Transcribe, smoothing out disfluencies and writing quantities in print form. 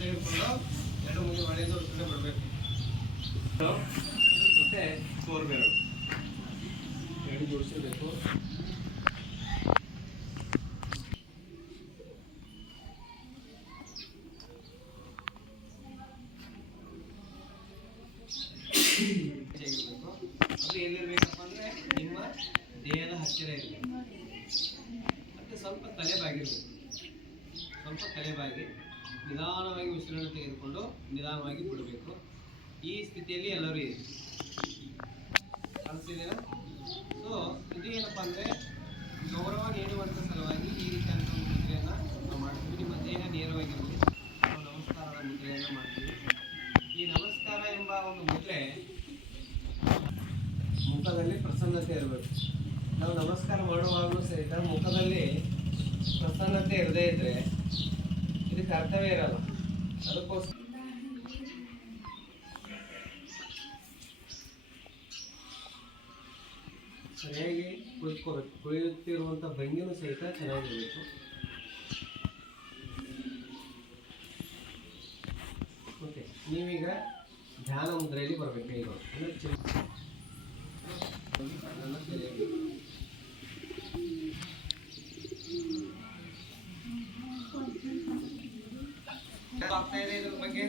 ತೆಗೆದುಕೊಂಡು ಎರಡು ಮುಗಿ ಮಳೆಯಿಂದ ಹೊರಗಡೆ ಬಿಡಬೇಕು. ಮತ್ತೆ ಕೋರ್ ಬೆರಳು ಎರಡು ಜೋಡಿಸಿರ್ಬೇಕು. ಅದು ಎಲ್ಲಿರ್ಬೇಕಪ್ಪ ಅಂದ್ರೆ ನಿಮ್ಮ ದೇಹದ ಹತ್ತಿರ ಇರಬೇಕು. ಮತ್ತೆ ಸ್ವಲ್ಪ ತಲೆ ಬಾಗಿರ್ಬೇಕು. ಸ್ವಲ್ಪ ತಲೆ ಬಾಗಿ ನಿಧಾನವಾಗಿ ಉಸಿರನ್ನು ತೆಗೆದುಕೊಂಡು ನಿಧಾನವಾಗಿ ಬಿಡಬೇಕು. ಈ ಸ್ಥಿತಿಯಲ್ಲಿ ಎಲ್ಲರೂ ಇದೆ ಅನಿಸ್ತಿದ್ದೀರಾ? ಸೊ ಇದು ಏನಪ್ಪ ಅಂದರೆ ಗೌರವ ನೀಡುವಂಥ ಸಲುವಾಗಿ ಈ ರೀತಿಯಾದಂಥ ಒಂದು ಮುದ್ರೆಯನ್ನು ನಾವು ಮಾಡ್ತೀವಿ. ನಿಮ್ಮ ದೇಹ ನೇರವಾಗಿರಲಿ, ನಾವು ನಮಸ್ಕಾರದ ಮುದ್ರೆಯನ್ನು ಮಾಡ್ತೀವಿ. ಈ ನಮಸ್ಕಾರ ಎಂಬ ಒಂದು ಮುದ್ರೆ ಮುಖದಲ್ಲಿ ಪ್ರಸನ್ನತೆ ಇರಬೇಕು. ನಾವು ನಮಸ್ಕಾರ ಮಾಡುವಾಗಲೂ ಸಹಿತ ಮುಖದಲ್ಲಿ ಪ್ರಸನ್ನತೆ ಇರದೇ ಇದ್ದರೆ ಇದಕ್ಕೆ ಅರ್ಥವೇ ಇರಲ್ಲ. ಅದಕ್ಕೋಸ್ಕರ ಸರಿಯಾಗಿ ಕುಳಿತುಕೋಬೇಕು. ಕುಳಿಯುತ್ತಿರುವಂಥ ಭಂಗಿನೂ ಸಹಿತ ಚೆನ್ನಾಗಿರಬೇಕು. ಓಕೆ, ನೀವೀಗ ಧ್ಯಾನ ಮುದ್ರೆಯಲ್ಲಿ ಬರಬೇಕು. ಈಗ ಆಗ್ತಾ ಇದೆ ಇದ್ರ ಬಗ್ಗೆ